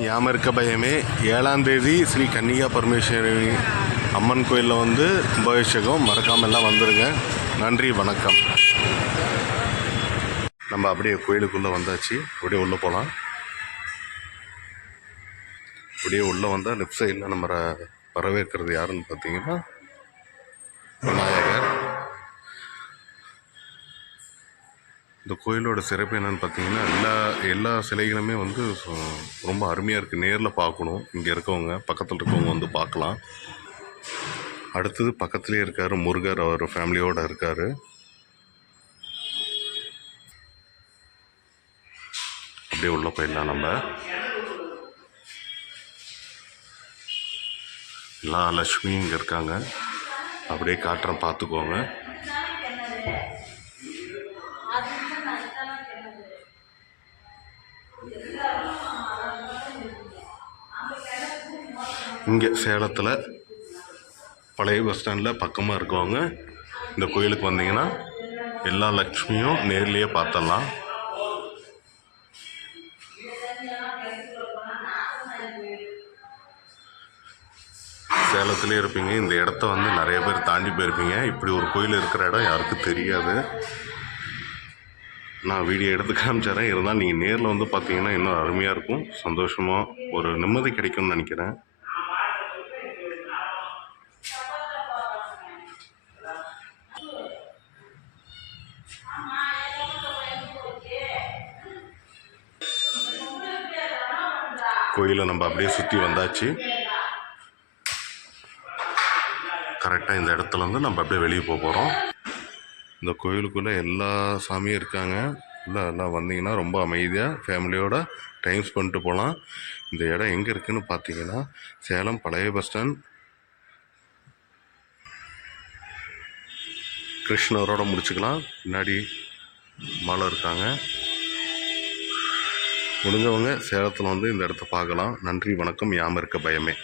யாம இருக்க பயமே 7ஆம் தேதி ஸ்ரீ கன்னிகா பரமேஸ்வரி அம்மன் கோயிலில் வந்து கும்பாபிஷேகம். மறக்காமல் எல்லாம் வந்துடுங்க. நன்றி, வணக்கம். நம்ம அப்படியே கோயிலுக்குள்ளே வந்தாச்சு. அப்படியே உள்ளே போகலாம். அப்படியே உள்ளே வந்தால் லெஃப்ட் சைடில் நம்ம வரவேற்கிறது யாருன்னு பார்த்தீங்கன்னா விநாயகர். இந்த கோயிலோட சிறப்பு என்னென்னு பார்த்தீங்கன்னா எல்லா சிலைகளுமே வந்து ரொம்ப அருமையாக இருக்குது. நேரில் பார்க்கணும். இங்கே இருக்கவங்க பக்கத்தில் இருக்கவங்க வந்து பார்க்கலாம். அடுத்தது பக்கத்துலேயே இருக்கார் முருகர். அவர் ஃபேமிலியோடு இருக்கார். அப்படியே உள்ளே போயிடலாம். நம்ம எல்லா லட்சுமியும் இங்கே இருக்காங்க. அப்படியே காட்டுறேன், பார்த்துக்கோங்க. இங்கே சேலத்தில் பழைய பஸ் ஸ்டாண்டில் பக்கமாக இருக்கவங்க இந்த கோயிலுக்கு வந்தீங்கன்னா எல்லா லக்ஷ்மியும் நேர்லேயே பார்த்துடலாம். சேலத்துலேயே இருப்பீங்க. இந்த இடத்த வந்து நிறைய பேர் தாண்டி போயிருப்பீங்க. இப்படி ஒரு கோயில் இருக்கிற இடம் யாருக்கும் தெரியாது. நான் வீடியோ எடுத்து காமிச்சிடறேன். இருந்தாலும் நீங்கள் நேரில் வந்து பார்த்தீங்கன்னா இன்னும் அருமையாக இருக்கும். சந்தோஷமாக ஒரு நிம்மதி கிடைக்கும்னு நினைக்கிறேன். கோயிலை நம்ம அப்படியே சுற்றி வந்தாச்சு. கரெக்டாக இந்த இடத்துல வந்து நம்ம அப்படியே வெளியே போக போகிறோம். இந்த கோயிலுக்குள்ளே எல்லா சாமியும் இருக்காங்க. எல்லாம் வந்தீங்கன்னா ரொம்ப அமைதியாக ஃபேமிலியோட டைம் ஸ்பெண்ட் போகலாம். இந்த இடம் எங்கே இருக்குதுன்னு பார்த்தீங்கன்னா சேலம் பழைய பஸ் ஸ்டாண்ட் கிருஷ்ணரோட முடிச்சுக்கலாம். பின்னாடி மாலை இருக்காங்க. முடிஞ்சவங்க சேலத்தில் வந்து இந்த இடத்த பார்க்கலாம். நன்றி, வணக்கம். யாம இருக்க பயமே.